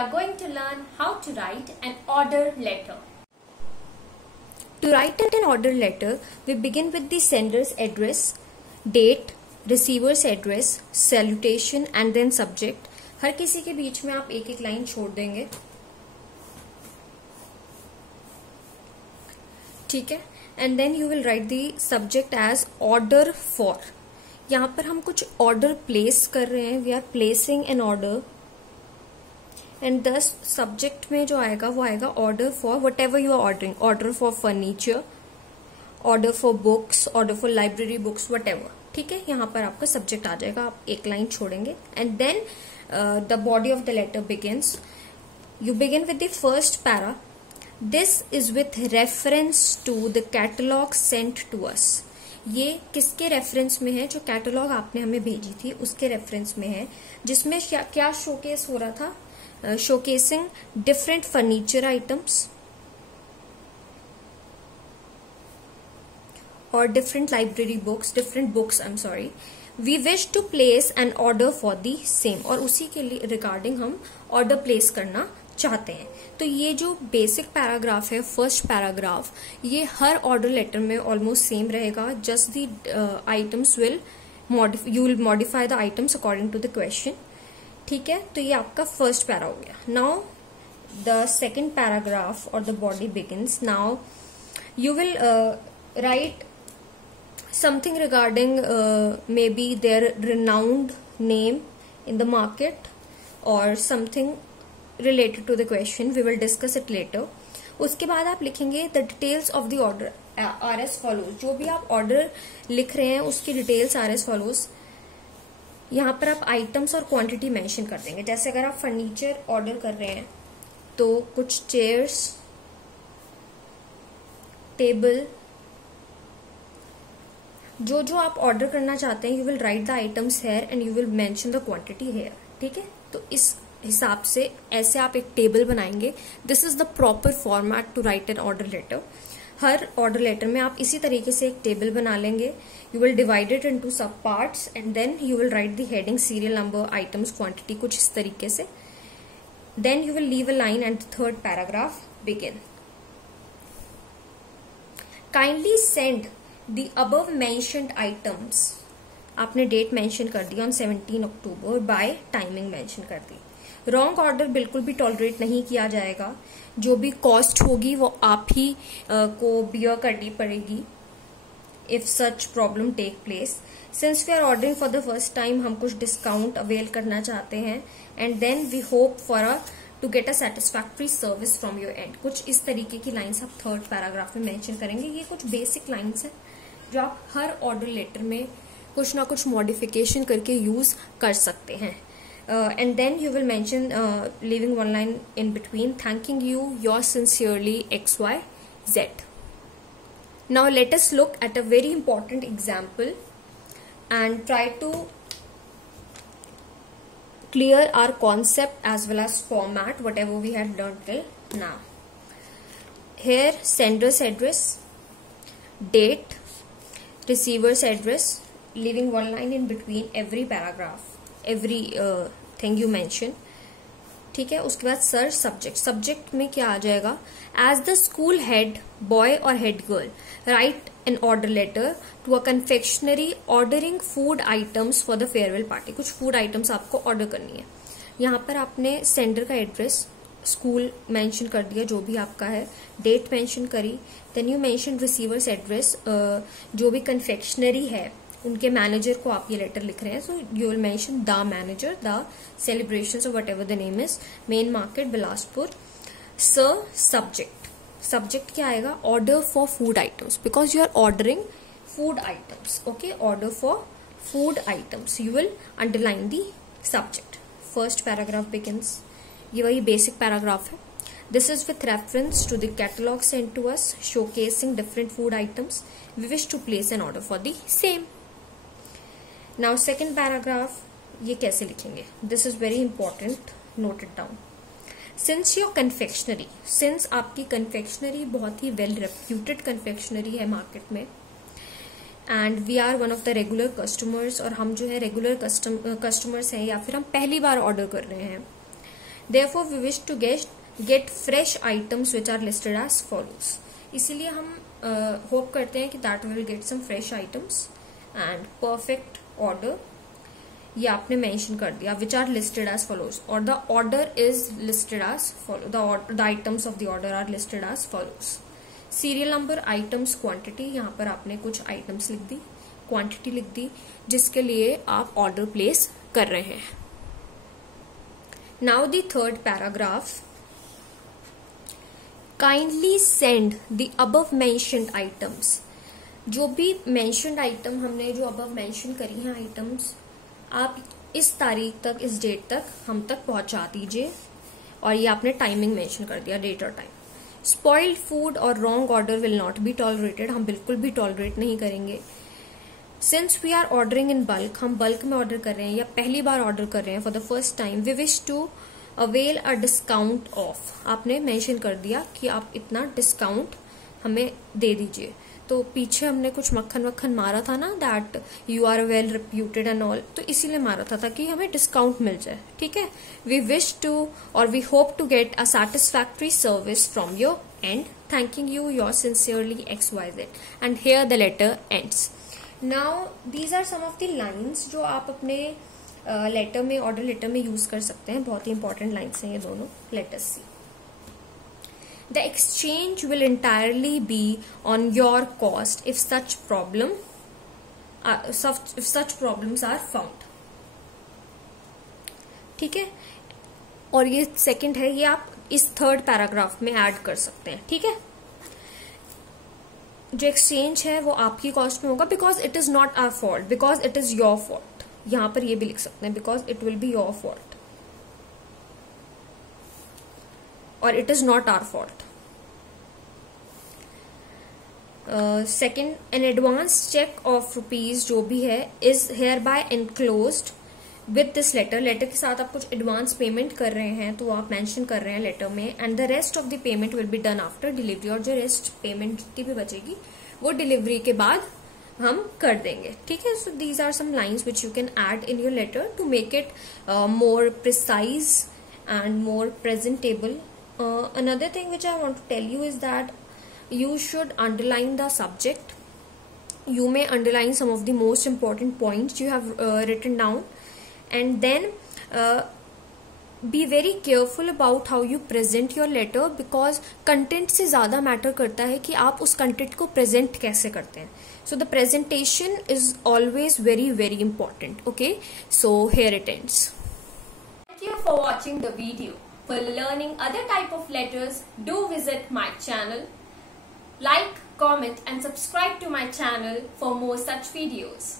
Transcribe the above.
are going to learn how to write an order letter. To write an order letter, we begin with the sender's address, date, receiver's address, salutation and then subject. हर किसी के बीच में आप एक एक line छोड़ देंगे, ठीक है. And then you will write the subject as order for. यहाँ पर हम कुछ ऑर्डर प्लेस कर रहे हैं, we are placing an order. And this subject में जो आएगा वो आएगा order for whatever you are ordering. Order for furniture, order for books, order for library books, whatever. ठीक है, यहाँ पर आपका सब्जेक्ट आ जाएगा, आप एक लाइन छोड़ेंगे. And then the body of the letter begins. You begin with the first para. This is with reference to the catalogue sent to us. ये किसके रेफरेंस में है? जो कैटलॉग आपने हमें भेजी थी उसके रेफरेंस में है, जिसमें क्या शोकेस हो रहा था? Showcasing different furniture items or different library books, different books, I'm sorry. We wish to place an order for the same. और उसी के लिए रिगार्डिंग हम ऑर्डर प्लेस करना चाहते हैं. तो ये जो बेसिक पैराग्राफ है, फर्स्ट पैराग्राफ, ये हर ऑर्डर लेटर में ऑलमोस्ट सेम रहेगा. Just the items you will modify the items according to the question. ठीक है, तो ये आपका फर्स्ट पैरा हो गया. नाउ द सेकेंड पैराग्राफ और the body begins. Now you will write something regarding maybe there renowned name in the market और something related to the question. We will discuss it later. उसके बाद आप लिखेंगे the details of the order are as follows. जो भी आप order लिख रहे हैं उसकी डिटेल्स आर एज फॉलोज. यहाँ पर आप आइटम्स और क्वांटिटी मेंशन कर देंगे. जैसे अगर आप फर्नीचर ऑर्डर कर रहे हैं तो कुछ चेयर्स, टेबल, जो जो आप ऑर्डर करना चाहते हैं, you will write the items here and you will mention the quantity here. ठीक है, तो इस हिसाब से ऐसे आप एक टेबल बनाएंगे. This is the proper format to write an order letter. हर ऑर्डर लेटर में आप इसी तरीके से एक टेबल बना लेंगे. You will divide it into sub parts and then you will write the heading, serial number, items, quantity, कुछ इस तरीके से. Then you will leave a line and the third paragraph begin. Kindly send the above mentioned items. आपने date mention कर दी on 17 October, by timing mention कर दी. Wrong order बिल्कुल भी टॉलरेट नहीं किया जाएगा. जो भी कॉस्ट होगी वो आप ही को बियर करनी पड़ेगी if such problem take place. Since we are ordering for the first time, हम कुछ डिस्काउंट अवेल करना चाहते हैं. and then we hope for to get a satisfactory service from your end. कुछ इस तरीके की लाइन्स आप थर्ड पैराग्राफ में मेंशन करेंगे. ये कुछ बेसिक लाइन्स हैं जो आप हर ऑर्डर लेटर में कुछ ना कुछ मॉडिफिकेशन करके यूज कर सकते हैं. And then you will mention leaving one line in between, thanking you, yours sincerely, XYZ. Now let us look at a very important example and try to clear our concept as well as format whatever we had learned till now. Here sender's address, date, receiver's address, leaving one line in between every paragraph, every thing you mention. ठीक है, उसके बाद sir subject. Subject में क्या आ जाएगा? As the school head boy और head girl write an order letter to a confectionery ordering food items for the farewell party. कुछ फूड आइटम्स आपको ऑर्डर करनी है. यहाँ पर आपने सेंडर का एड्रेस, स्कूल मेंशन कर दिया जो भी आपका है, डेट मेंशन करी. Then you mention receivers address. जो भी कन्फेक्शनरी है उनके मैनेजर को आप ये लेटर लिख रहे हैं, so you will mention the manager, the celebrations और whatever the name is, main market Bilaspur. Sir subject. Subject क्या आएगा? Order for food items, because you are ordering food items. Okay, order for food items. You will underline the subject. First paragraph begins. ये वही basic paragraph है. This is with reference to the catalogue sent to us, showcasing different food items. We wish to place an order for the same. Now second paragraph, ये कैसे लिखेंगे? This is very important, note it down. Since your confectionery, since आपकी confectionery बहुत ही well reputed confectionery है market में, and we are one of the regular customers, और हम जो है रेगुलर कस्टमर्स हैं या फिर हम पहली बार ऑर्डर कर रहे हैं. Therefore we wish to get fresh items which are listed as follows. इसीलिए हम होप करते हैं कि that we will get some fresh items and perfect order. ये आपने मेंशन कर दिया which are listed as follows, और the order is listed as follows. The items of the order are listed as follows. Serial number, items, quantity. यहाँ पर आपने कुछ items लिख दी, quantity लिख दी, जिसके लिए आप order place कर रहे हैं. Now the third paragraph. Kindly send the above mentioned items. जो भी mentioned item हमने जो above mention करी हैं items, आप इस तारीख तक, इस डेट तक हम तक पहुंचा दीजिए. और ये आपने टाइमिंग मेंशन कर दिया, डेट और टाइम. स्पॉइल्ड फूड और wrong order will not be tolerated. हम बिल्कुल भी टॉलरेट नहीं करेंगे. Since we are ordering in bulk, हम बल्क में ऑर्डर कर रहे हैं या पहली बार ऑर्डर कर रहे हैं for the first time, we wish to avail a discount off. आपने मेंशन कर दिया कि आप इतना डिस्काउंट हमें दे दीजिए. तो पीछे हमने कुछ मक्खन वक्खन मारा था ना, that you are well reputed and all, तो इसीलिए मारा था ताकि हमें डिस्काउंट मिल जाए. ठीक है. वी विश टू और we hope to get a satisfactory service from your end. Thanking you, your sincerely XYZ. And here the letter ends. Now these are some of the lines जो आप अपने letter में, order letter में use कर सकते हैं. बहुत ही important lines हैं ये दोनों. Let us see. The exchange will entirely be on your cost if such problems are found. ठीक है. और ये सेकंड है, ये आप इस थर्ड पैराग्राफ में ऐड कर सकते हैं. ठीक है. जो एक्सचेंज है वो आपकी कॉस्ट में होगा because it is not our fault, because it is your fault. यहां पर ये भी लिख सकते हैं because it will be your fault और it is not our fault. Second, an advance cheque of rupees जो भी है is hereby enclosed with this letter. Letter के साथ आप कुछ एडवांस पेमेंट कर रहे हैं तो आप मेंशन कर रहे हैं लेटर में. And the rest of the payment will be done after delivery. और जो रेस्ट पेमेंट जितनी भी बचेगी वो डिलीवरी के बाद हम कर देंगे. ठीक है. So these are some lines which you can add in your letter to make it more precise and more presentable. Another thing which I want to tell you is that you should underline the subject. You may underline some of the most important points you have written down, and then be very careful about how you present your letter because content से ज़्यादा matter करता है कि आप उस content को present कैसे करते हैं. So the presentation is always very very important. Okay, so here it ends. Thank you for watching the video. For learning other type of letters, do visit my channel. Like, comment and subscribe to my channel for more such videos.